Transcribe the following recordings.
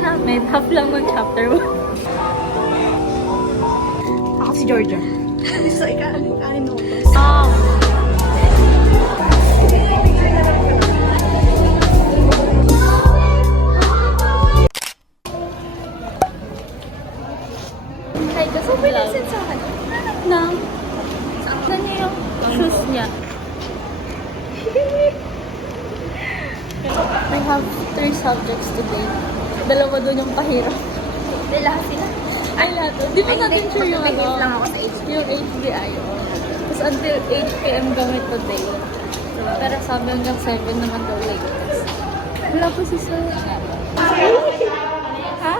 namin, half lang ng chapter 1. Ako si Georgia. So, ika-anin mo. Hi, just So, pinasin sa akin. lang. Saktan niya yung shoes niya. I have 3 subjects today. Dalawa doon yung pahirap. Hindi, lahat sila. Ay, lahat. Di ba natin sure yung Tumingin lang ano? ako sa HB. Yung HBI. Tapos until 8 p.m. kami today. Pero sabi hanggang 7 naman daw latest. Wala po si Sir. Ha?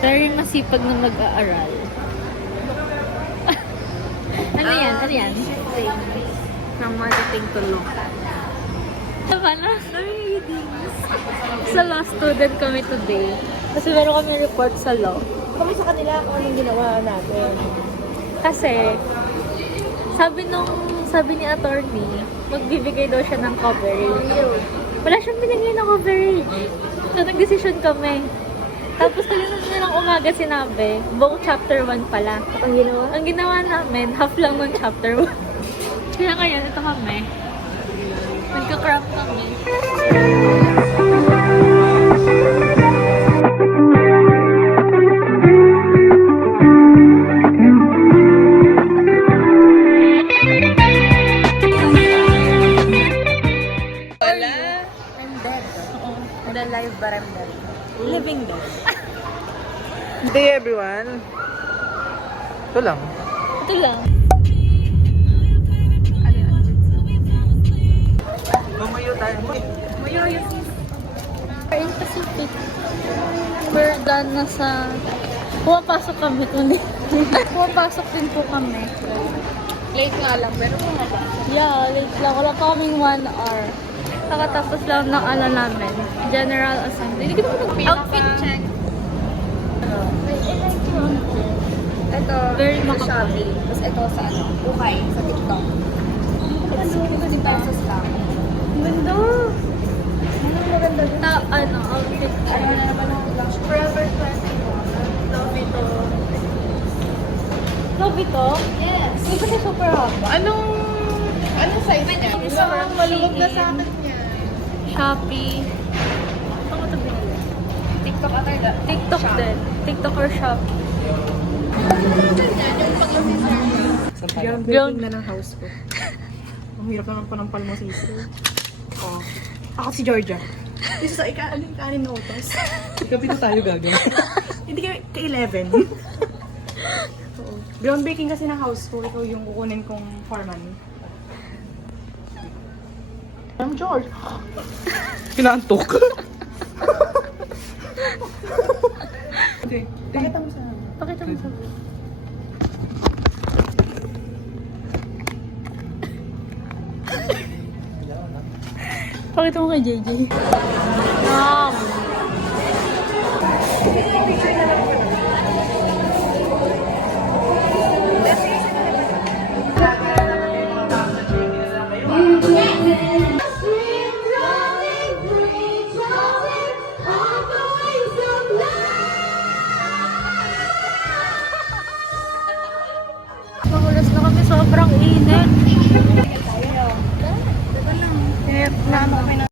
Very masipag na mag-aaral. Ano yan? Ano yan? Ng marketing tulong. Diba na? Readings. Sa law student kami today. Kasi meron kami report sa law. Kami sa kanila kung anong ginawa natin. Kasi, sabi ni attorney, magbibigay daw siya ng coverage. Wala siyang binigay ng coverage. So, nag-decision kami. Tapos, kanina nilang umaga sinabi, buong chapter 1 pala. Ang ginawa? Ang ginawa namin, half lang ng chapter 1. Kaya ngayon, ito kami. Nagka-cramp kami. I'm dead. And alive but I'm dead. Living dead. Hindi everyone. Ito lang. Ito lang. Lumayo tayo. Mayo yung We're in Pacific. We're done na sa... Pumapasok kami ulit. Pumapasok din po kami. late nga lang, pero bumaba. Yeah, late lang. Wala pa kaming 1 hour. Kakatapos lang ng namin. General Assembly. Hindi ko naman Outfit check. Ito, Very sa makapal. Shopee. Tapos ito sa ano, Ukay, sa TikTok. It's 50 pesos lang. Ganda. Maganda din. Outfit. Ano na naman ang lunch? Forever 21. Love ito. Love ito? Yes. Hindi kasi super haba. Anong size niya? Isang maluwag na Shein. sa akin niya. Shopee. Ano ito binili? TikTok at Arda. TikTok din. TikTok or Shopee. Yung pag-laser niya. Ground. na ng house ko. Ang hirap naman pa ng palmo sa isip. Oh. Ako si Georgia. Isa sa ika-anin na utos. Kapito tayo gagawin. Hindi ka-11. Groundbreaking kasi ng house ko. Ikaw yung kukunin kong foreman. I'm George. Kinaantok. Pakita mo sa amin. Pakita mo sa... Pakita mo kay JJ. Magulas na kami, sobrang init. Kaya,